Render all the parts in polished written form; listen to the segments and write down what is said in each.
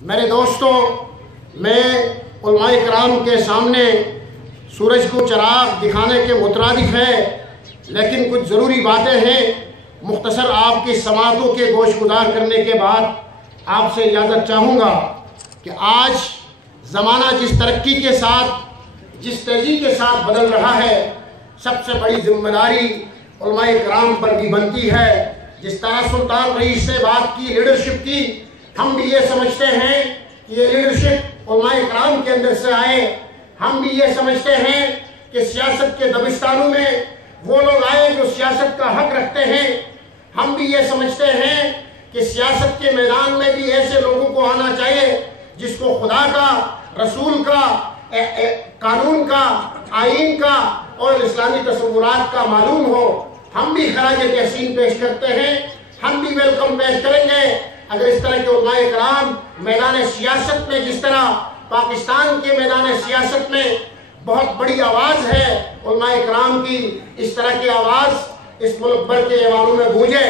میرے دوستوں، میں علماء کرام کے سامنے سورج کو چراغ دکھانے کے مترادف ہے، لیکن کچھ ضروری باتیں ہیں۔ مختصر آپ کی سماعتوں کے گوش گزار کرنے کے بعد آپ سے اجازت چاہوں گا کہ آج زمانہ جس ترقی کے ساتھ، جس تیزی کے ساتھ بدل رہا ہے، سب سے بڑی ذمہ داری علماء کرام پر بھی بنتی ہے۔ جس طرح سلطان رئیس سے بات کی لیڈرشپ کی، ہم بھی یہ سمجھتے ہیں کہ یہ لیڈرشپ علماء کرام کے اندر سے آئے۔ ہم بھی یہ سمجھتے ہیں کہ سیاست کے دبستانوں میں وہ لوگ آئے جو سیاست کا حق رکھتے ہیں۔ ہم بھی یہ سمجھتے ہیں کہ سیاست کے میدان میں بھی ایسے لوگوں کو آنا چاہیے جس کو خدا کا، رسول کا، قانون کا، آئین کا اور اسلامی تصورات کا معلوم ہو۔ ہم بھی خراج تحسین پیش کرتے ہیں، ہم بھی ویلکم پیش کریں گے اگر اس طرح کے علماء کرام میدان سیاست میں، جس طرح پاکستان کے میدان سیاست میں بہت بڑی آواز ہے علماء کرام کی، اس طرح کی آواز اس ملک بھر کے ایوانوں میں گونجے۔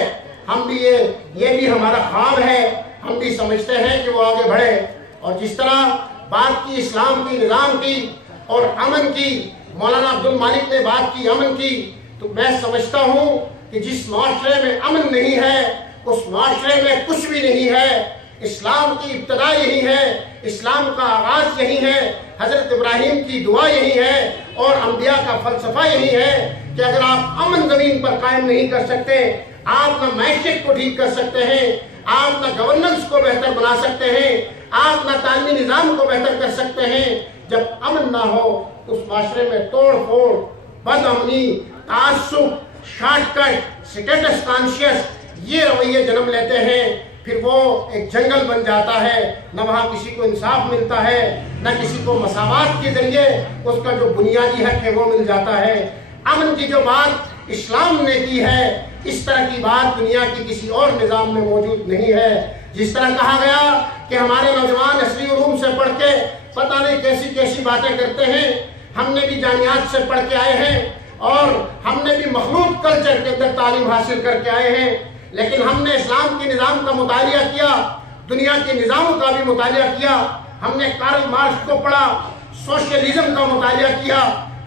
ہم بھی یہ بھی ہمارا خواب ہے، ہم بھی سمجھتے ہیں کہ وہ آگے بڑھے۔ اور جس طرح بات کی اسلام کی، نظام کی اور امن کی، مولانا عبد المالک نے بات کی امن کی، تو میں سمجھتا ہوں کہ جس معاشرے میں امن نہیں ہے اس معاشرے میں کچھ بھی نہیں ہے۔ اسلام کی ابتدا یہی ہے، اسلام کا آغاز یہی ہے، حضرت ابراہیم کی دعا یہی ہے اور انبیاء کا فلسفہ یہی ہے کہ اگر آپ امن زمین پر قائم نہیں کر سکتے، آپ نہ معیشت کو ٹھیک کر سکتے ہیں، آپ نہ گورننس کو بہتر بنا سکتے ہیں، آپ نہ تعلیمی نظام کو بہتر کر سکتے ہیں۔ جب امن نہ ہو تو اس معاشرے میں توڑ پھوڑ، بد امنی، تعصب، شارٹ کٹ، سٹیٹس کانشیس، یہ رویے جنم لیتے ہیں۔ پھر وہ ایک جنگل بن جاتا ہے، نہ وہاں کسی کو انصاف ملتا ہے، نہ کسی کو مساوات کے ذریعے اس کا جو بنیادی حق ہے وہ مل جاتا ہے۔ امن کی جو بات اسلام نے کی ہے، اس طرح کی بات دنیا کی کسی اور نظام میں موجود نہیں ہے۔ جس طرح کہا گیا کہ ہمارے نوجوان عصری علوم سے پڑھ کے پتہ نہیں کیسی کیسی باتیں کرتے ہیں، ہم نے بھی جامعات سے پڑھ کے آئے ہیں اور ہم نے بھی مخلوط کلچر کے اندر تعلیم حاصل کر کے آئے ہیں، لیکن ہم نے اسلام کے نظام کا مطالعہ کیا، دنیا کے نظاموں کا بھی مطالعہ کیا۔ ہم نے کارل مارکس کو پڑھا، سوشلزم کا مطالعہ کیا،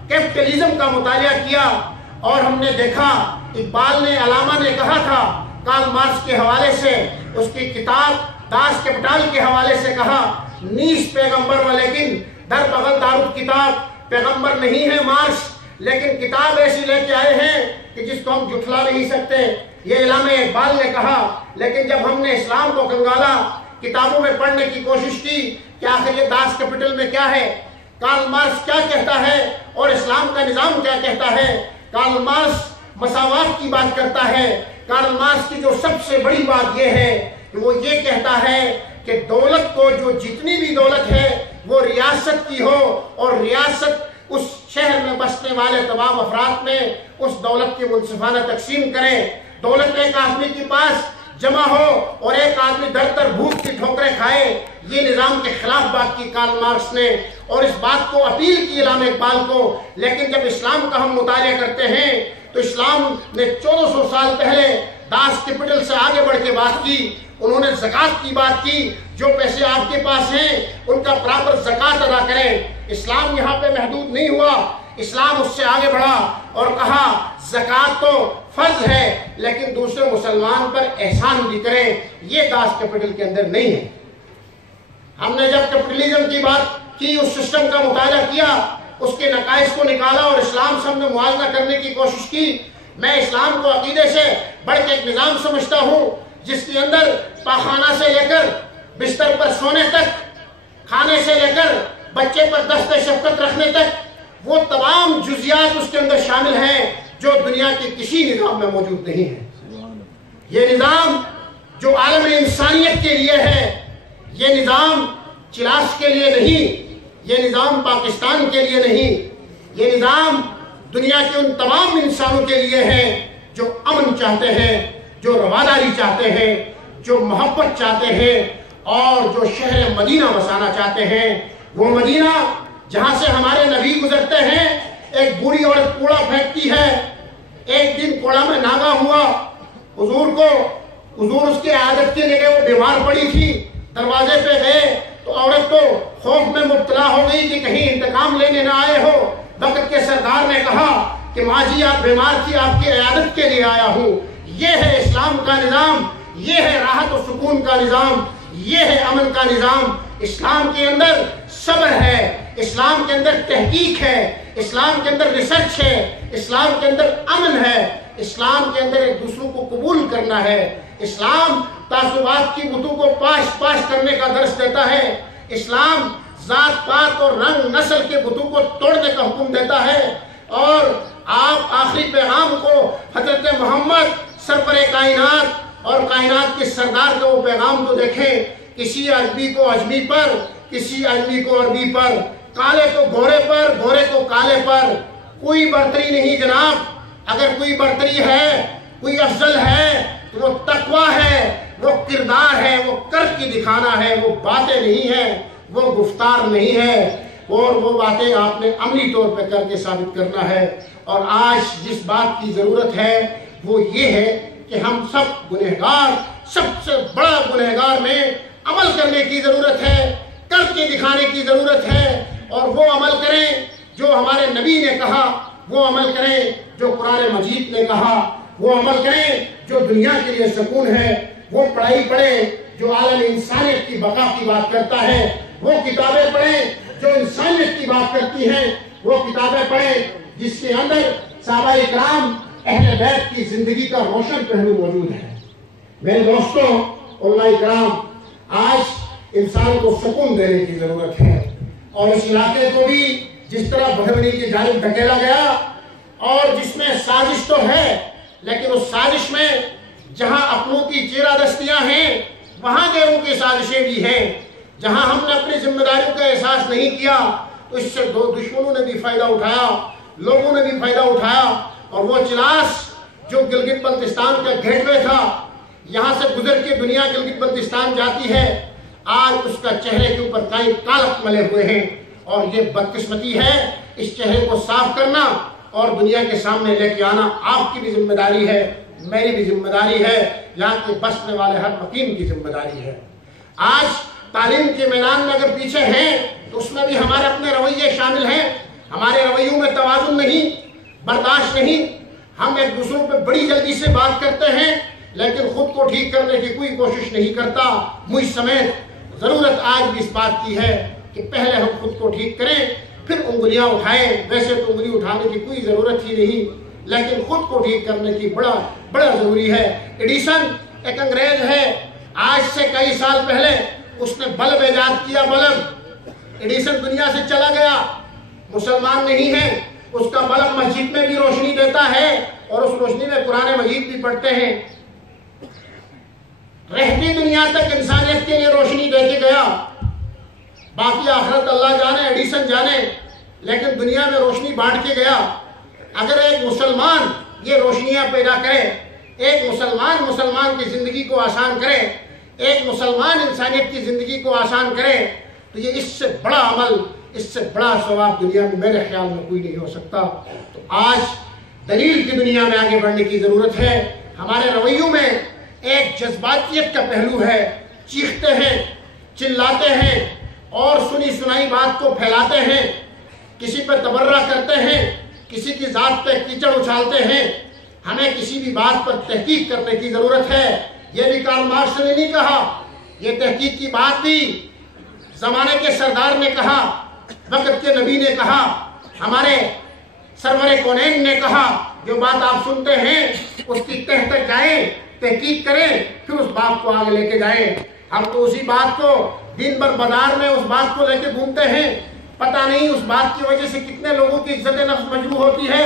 کیپٹلزم کا مطالعہ کیا، اور ہم نے دیکھا اقبال نے، علامہ نے کہا تھا کارل مارکس کے حوالے سے، اس کی کتاب داس کیپٹال کے حوالے سے کہا، نیس پیغمبر و لیکن در بغل دارود کتاب، پیغمبر نہیں ہے مارکس لیکن کتاب ایسی لے کے آئے ہیں کہ جس کو ہم جھٹلا نہیں سکتے، یہ علامہ اقبال نے کہا۔ لیکن جب ہم نے اسلام کو کنگالا، کتابوں میں پڑھنے کی کوشش کی کہ آخر یہ داس کیپٹل میں کیا ہے، کارل مارکس کیا کہتا ہے اور اسلام کا نظام کیا کہتا ہے۔ کارل مارکس مساوات کی بات کرتا ہے۔ کارل مارکس کی جو سب سے بڑی بات یہ ہے کہ وہ یہ کہتا ہے کہ دولت کو، جو جتنی بھی دولت ہے وہ ریاست کی ہو، اور ریاست اس شہر میں بسنے والے تمام افراد میں اس دولت کی منصفانہ تقسیم کرے۔ دولت ایک آدمی کے پاس جمع ہو اور ایک آدمی در در بھوک کی ٹھوکریں کھائے، یہ نظام کے خلاف بات کی کارل مارکس نے، اور اس بات کو اپیل کی علامہ اقبال کو۔ لیکن جب اسلام کا ہم مطالعہ کرتے ہیں تو اسلام نے 1400 سال پہلے داس کیپٹل سے آگے بڑھ کے بات کی۔ انہوں نے زکوٰۃ کی بات کی، جو پیسے آپ کے پاس ہیں ان کا پراپر زکوٰۃ ادا کریں۔ اسلام یہاں پہ محدود نہیں ہوا، اسلام اس سے آگے بڑھا اور کہا زکوٰۃ تو فرض ہے لیکن دوسرے مسلمان پر احسان بھی کریں۔ یہ داس کیپٹل کے اندر نہیں ہے۔ ہم نے جب کیپٹلزم کی بات کی، اس سسٹم کا مطالعہ کیا، اس کے نقائص کو نکالا اور اسلام سے ہم نے موازنہ کرنے کی کوشش کی۔ میں اسلام کو عقیدے سے بڑھ کے ایک نظام سمجھتا ہوں جس کے اندر پاخانہ سے لے کر بستر پر سونے تک، کھانے سے لے کر بچے پر دست شفقت رکھنے تک، وہ تمام جزیات اس کے اندر شامل ہیں جو دنیا کے کسی نظام میں موجود نہیں ہے۔ یہ نظام جو عالم انسانیت کے لیے ہے، یہ نظام چلاش کے لیے نہیں، یہ نظام پاکستان کے لیے نہیں، یہ نظام دنیا کے ان تمام انسانوں کے لیے ہے جو امن چاہتے ہیں، جو رواداری چاہتے ہیں، جو محبت چاہتے ہیں اور جو شہر مدینہ بسانا چاہتے ہیں۔ وہ مدینہ جہاں سے ہمارے نبی گزرتے ہیں، ایک بوڑھی عورت کوڑا پھینکتی ہے۔ ایک دن کوڑا میں ناغہ ہوا، حضور اس کی عادت کے لیے وہ بیمار پڑی تھی، दरवाजे पे गए तो औरत तो खौफ में मुब्तला हो गई कि कहीं इंतकाम लेने ना आए हो। वक्त के सरदार ने कहा कि माँ जी आप बीमार थी, आपकी इयादत के लिए आया हूँ। ये है इस्लाम का निज़ाम, ये है राहत और सुकून का निज़ाम, ये है अमन का निज़ाम। इस्लाम के अंदर सब्र है, इस्लाम के अंदर तहकीक है, इस्लाम के अंदर रिसर्च है, इस्लाम के अंदर अमन है, इस्लाम के अंदर एक दूसरों को कबूल करना है। इस्लाम तासुबात की बुतों को पाश पाश करने का दर्स देता है। इस्लाम जात पात और रंग नस्ल के बुतों को तोड़ने का हुक्म देता है। और आप आखिरी पैगाम को हजरत मोहम्मद सरवरे कायनात और कायनात के सरदार का वो पैगाम तो देखें, किसी अरबी को अजमी पर, किसी अजमी को अरबी पर, काले को गोरे पर, गोरे को काले पर, कोई बर्तरी नहीं जनाब। अगर कोई बर्तरी है, कोई अफजल है तो वो तकवा है, वो किरदार है, वो कर के दिखाना है, वो बातें नहीं है, वो गुफ्तार नहीं है, और वो बातें आपने अमली तौर पर करके साबित करना है। और आज जिस बात की ज़रूरत है वो ये है कि हम सब गुनहगार, सबसे बड़ा गुनहगार में अमल करने की ज़रूरत है, करके दिखाने की ज़रूरत है। और वो अमल करें जो हमारे नबी ने कहा, वो अमल करें जो कुरान मजीद ने कहा, वो अमल करें जो दुनिया के लिए सुकून है, वो पढ़ाई पढ़ें जो आलम इंसानियत की बका की बात करता है, वो किताबें पढ़ें जो इंसानियत की बात करती हैं, वो किताबें पढ़ें जिसके अंदर सहाबाए किराम अहले बैत की जिंदगी का रोशन पहलू मौजूद है। मेरे दोस्तों, उलमाए किराम, आज इंसान को सुकून देने की जरूरत है। और इस इलाके को भी जिस तरह बदमनी की जानिब धकेला गया, और जिसमें साजिश तो है, लेकिन उस साजिश में जहां अपनों की चेरादस्तियां हैं, वहां गैरों की साजिशें भी हैं। जहां हमने अपनी जिम्मेदारियों का एहसास नहीं किया तो इससे दो दुश्मनों ने भी फायदा उठाया, लोगों ने भी फायदा उठाया। और वो चिलास जो गिलगित बल्तिस्तान का गेटवे था, यहाँ से गुजर के दुनिया गिलगित बल्तिस्तान जाती है, आज उसका चेहरे के ऊपर कई कालक मले हुए हैं। और ये बदकिस्मती है, इस चेहरे को साफ करना और दुनिया के सामने लेके आना आपकी भी जिम्मेदारी है, मेरी भी जिम्मेदारी है, यहाँ के बसने वाले हर मकीन की जिम्मेदारी है। आज तालीम के मैदान में अगर पीछे हैं तो उसमें भी हमारे अपने रवैये शामिल हैं। हमारे रवैयों में तवाज़ुन नहीं, बर्दाश्त नहीं, हम एक दूसरों पे बड़ी जल्दी से बात करते हैं लेकिन खुद को ठीक करने की कोई कोशिश नहीं करता, मुझ समेत। ज़रूरत आज भी इस बात की है कि पहले हम खुद को ठीक करें, फिर उंगलियां उठाएं। वैसे तो उंगली उठाने की कोई ज़रूरत ही नहीं, लेकिन खुद को ठीक करने की बड़ा ज़रूरी है। एडिसन एक अंग्रेज है, आज से कई साल पहले उसने बल्ब ईजाद किया। बल्ब एडिसन दुनिया से चला गया, मुसलमान नहीं है, उसका बल्ब मस्जिद में भी रोशनी देता है और उस रोशनी में कुरान मजीद भी पढ़ते हैं। रहती दुनिया तक इंसानियत के लिए रोशनी देके गया, बाकी आखिरत अल्लाह जाने, एडिसन जाने, लेकिन दुनिया में रोशनी बांट के गया। अगर एक मुसलमान ये रोशनियां पैदा करे, एक मुसलमान की ज़िंदगी को आसान करे, एक मुसलमान इंसानियत की ज़िंदगी को आसान करे, तो ये इससे बड़ा अमल, इससे बड़ा सवाब दुनिया में मेरे ख्याल में कोई नहीं हो सकता। तो आज दलील की दुनिया में आगे बढ़ने की ज़रूरत है। हमारे रवैयों में एक जज्बातियत का पहलू है, चीखते हैं, चिल्लाते हैं और सुनी सुनाई बात को फैलाते हैं, किसी पर तबर्रा करते हैं, किसी की ज़ात पे कीचड़ उछालते हैं। हमें किसी भी बात पर तहकीक करने की ज़रूरत है। ये भी कार्ल मार्क्स ने नहीं कहा, ये तहकीक की बात भी ज़माने के सरदार ने कहा, वक्त के नबी ने कहा, हमारे सरवरे कौनैन ने कहा। जो बात आप सुनते हैं उसकी तह तक जाएं, तहकीक करें, फिर उस बात को आगे लेके जाएं। हम तो उसी बात को दिन भर बाजार में उस बात को लेके घूमते हैं, पता नहीं उस बात की वजह से कितने लोगों की इज्जत नफ्स मजबूर होती है,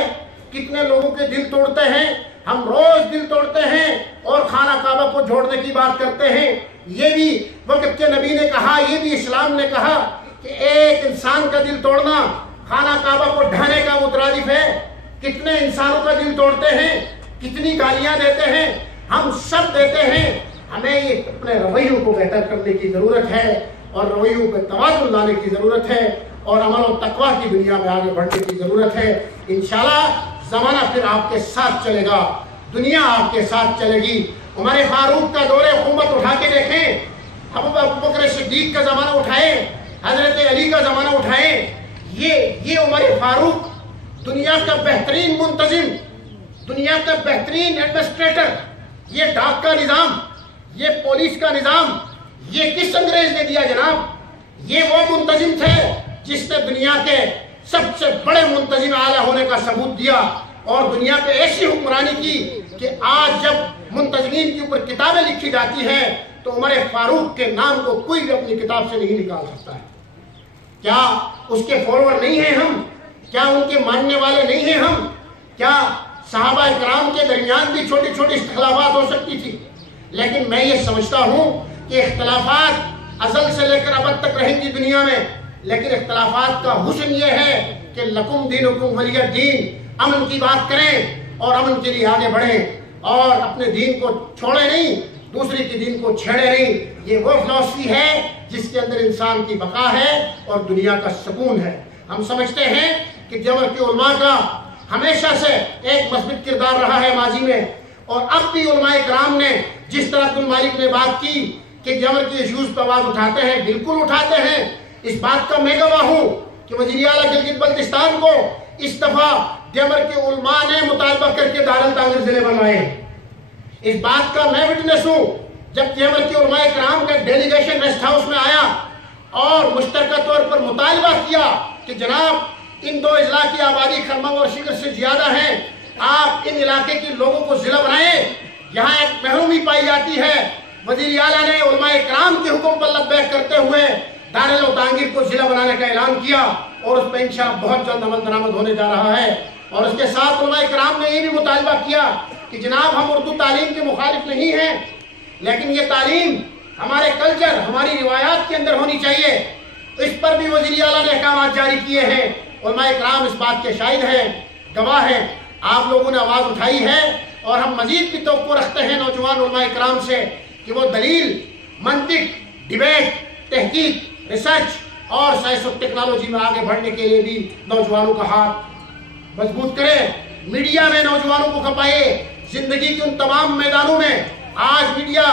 कितने लोगों के दिल तोड़ते हैं। हम रोज दिल तोड़ते हैं और खाना काबा को जोड़ने की बात करते हैं। ये भी वक्त के नबी ने कहा, ये भी इस्लाम ने कहा कि एक इंसान का दिल तोड़ना खाना काबा को ढाने का मुतरादिफ है। कितने इंसानों का दिल तोड़ते हैं, कितनी गालियां देते हैं, हम सब देते हैं। हमें ये अपने रवैयों को बेहतर करने की ज़रूरत है और रवैयों पर तवाज़ुन लाने की ज़रूरत है और अमल और तकवा की दुनिया में आगे बढ़ने की ज़रूरत है। इंशाअल्लाह ज़माना फिर आपके साथ चलेगा, दुनिया आपके साथ चलेगी। उमर फारूक का दौरे हुकूमत उठा के देखें, अबू बकर सिद्दीक का ज़माना उठाएं, हज़रत अली का ज़माना उठाएं, ये उमर फारूक दुनिया का बेहतरीन मुंतजिम, दुनिया का बेहतरीन एडमिनिस्ट्रेटर, ये डाक का निज़ाम, ये पुलिस का निज़ाम, ये किस अंग्रेज ने दिया जनाब? ये वो मुंतजिम थे जिसने दुनिया के सबसे बड़े मुंतजिम आला होने का सबूत दिया और दुनिया पे ऐसी हुक्मरानी की कि आज जब मुंतजिमीन के ऊपर किताबें लिखी जाती हैं तो उमर फारूक के नाम को कोई भी अपनी किताब से नहीं निकाल सकता है। क्या उसके फॉलोअर नहीं हैं हम? क्या उनके मानने वाले नहीं हैं हम? क्या सहाबा इकराम के दरमियान भी छोटी छोटी इख्तलाफात हो सकती थी? लेकिन मैं ये समझता हूँ कि इख्तलाफात अज़ल से लेकर अब तक रहेंगी दुनिया में, लेकिन इख्तलाफात का हुस्न ये है कि लकुम दीनुकुम वलिय दीन, अमन की बात करें और अमन के लिए आगे बढ़ें और अपने दीन को छोड़े नहीं, दूसरे के दीन को छेड़े नहीं। ये वो फिलॉसफी है जिसके अंदर इंसान की बका है और दुनिया का सुकून है। हम समझते हैं कि देवबंद के उलमा का हमेशा से एक मस्बूत किरदार रहा है माजी में, और अब भी उलमाए किराम ने जिस तरह अब्दुल मालिक ने बात की कि देवबंद के इश्यूज पर आवाज उठाते हैं, बिल्कुल उठाते हैं। इस बात का मैं गवाह हूँ कि वज़ीर आला गिलगित बल्तिस्तान को इस दफा देवबंद के उलमा ने मुतालबा करके दारुल तांगीर जिले बनवाए। इस बात का मैं विटनेस हूँ जब देवबंद के उलमाए किराम का डेलीगेशन रेस्ट हाउस में आया और मुश्तरका तौर पर मुतालबा किया कि जनाब इन दो इजला की आबादी खरमंग और शिगर से ज्यादा है, आप इन इलाके के लोगों को जिला बनाएं, यहाँ एक महरूमी पाई जाती है। वज़ीर आला ने उलमाए किराम के हुक्म पर लब्बैक करते हुए दारुल तांगीर को जिला बनाने का ऐलान किया और उस पर इंशाअल्लाह बहुत जल्द अमल दरामद होने जा रहा है। और उसके साथ उलमाए किराम ने ये भी मुतालबा किया कि जनाब हम उर्दू तालीम के मुखालिफ नहीं हैं, लेकिन ये तालीम हमारे कल्चर, हमारी रिवायात के अंदर होनी चाहिए। इस पर भी वज़ीर आला ने अहकाम जारी किए हैं। उलमाए किराम इस बात के शाहिद हैं, गवाह हैं। आप लोगों ने आवाज़ उठाई है और हम मजीद भी तवक्को रखते हैं नौजवान उलमाए किराम से कि वो दलील, मंतिक, डिबेट, तहकीक, रिसर्च और साइंस और टेक्नोलॉजी में आगे बढ़ने के लिए भी नौजवानों का हाथ मजबूत करें। मीडिया में नौजवानों को खपाए। जिंदगी के उन तमाम मैदानों में आज मीडिया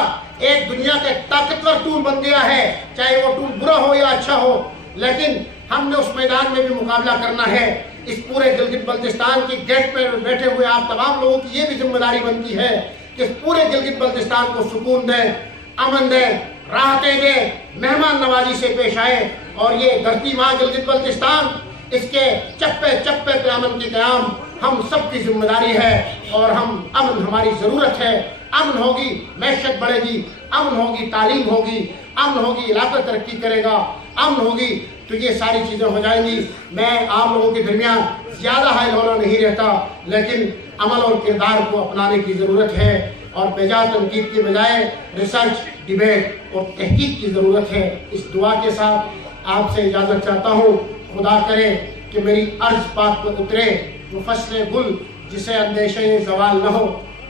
एक दुनिया का ताकतवर टूल बन गया है, चाहे वो टूल बुरा हो या अच्छा हो, लेकिन हमने उस मैदान में भी मुकाबला करना है। इस पूरे गिलगित बल्तिस्तान की गेट पर बैठे हुए आप तमाम लोगों की ये भी जिम्मेदारी बनती है कि पूरे गिलगित बल्तिस्तान को सुकून दें, अमन दें, राहतें दें, मेहमान नवाजी से पेश आए। और ये धरती माँ गिलगित बल्तिस्तान, इसके चप्पे चप्पे पे अमन की क़याम हम सबकी जिम्मेदारी है और हम अमन हमारी ज़रूरत है। अमन होगी मैशत बढ़ेगी, अमन होगी तालीम होगी, अमन होगी इलाका तरक्की करेगा, अमन होगी तो ये सारी चीज़ें हो जाएंगी। मैं आप लोगों के दरमियान ज़्यादा हायल होना नहीं रहता, लेकिन अमल और किरदार को अपनाने की ज़रूरत है और बेजा तनकीद के बजाय रिसर्च, डिबेट और तहकीक की ज़रूरत है। इस दुआ के साथ आपसे इजाज़त चाहता हूँ। खुदा करे कि मेरी अर्ज पाक पर उतरे वो फसले गुल जिसे अंदेशे ज़वाल न हो।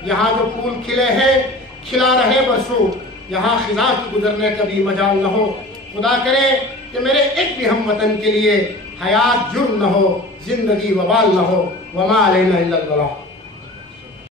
यहाँ जो फूल खिले हैं खिला रहे बरसों, यहाँ खिज़ा की गुजरने कभी मजाल न हो। खुदा करे कि मेरे एक भी हम वतन के लिए हयात जुर्म न हो, जिंदगी वबाल न हो। वमा अलैना इल्लल बलाग।